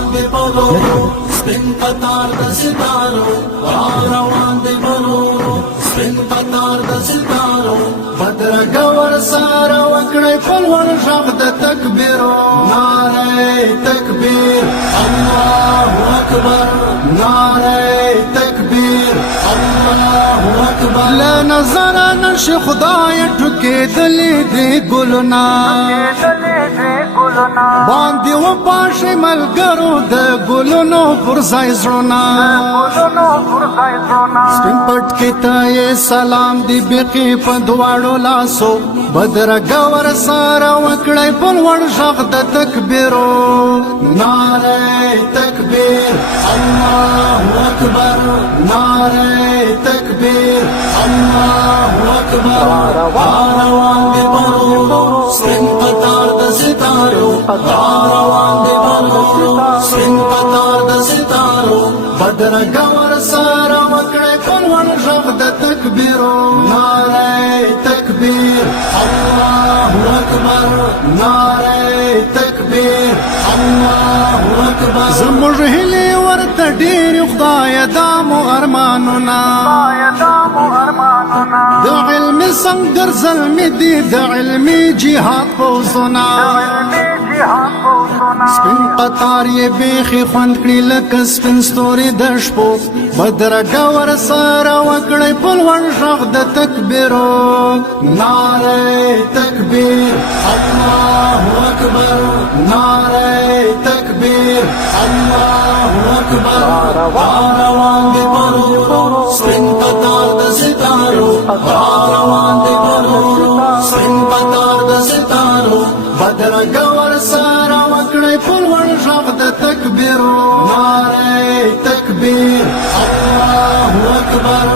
روان دي پلورو سپین قطار د ستارو روان دي پلورو سپین قطار د ستارو بدرګه ورسره وکړی پلوړ غږ د تکبیرو نعره تکبیر الله اکبر نعره تکبیر الله اکبر لا نظر نشي خدای ټکېدلې دې ګلنا باندې و پاشي ملګرو د ګلونو پر ځای زړونه سپین پټ کې ته سلام دی بقي په دواړو لاسو بدرګه ورسره وکړی په لوړ غږ د تکبیرو نعره تکبیر الله اکبر نعره تکبیر الله اکبر روان دي پلورو سپین قطار د ستارو روان دي پلورو سپین قطار د ستارو بدرګه ورسره وکړی په لوړ غږ د تکبیرو نعره تکبیر الله اکبر نعره تکبیر الله اکبر زموږ هیلې ورته ډېرې خدایه دا مو ارمانونه د علم سنګر زلمې دي د علمي جهاد پوځونه سپین قطار یې بیخي خوند کړي لکه سپین ستوري د شپو بدرګه ورسره وکړی په لوړ غږ د تکبیرو نعره تکبیر الله اکبر نعره تکبیر الله اکبر روان دي پلورو سپین قطار د ستارو روان دي پلورو سپین قطار د ستارو بدرګه ورسره وکړی په لوړ غږ د تکبیرو نعره تکبیر الله اکبر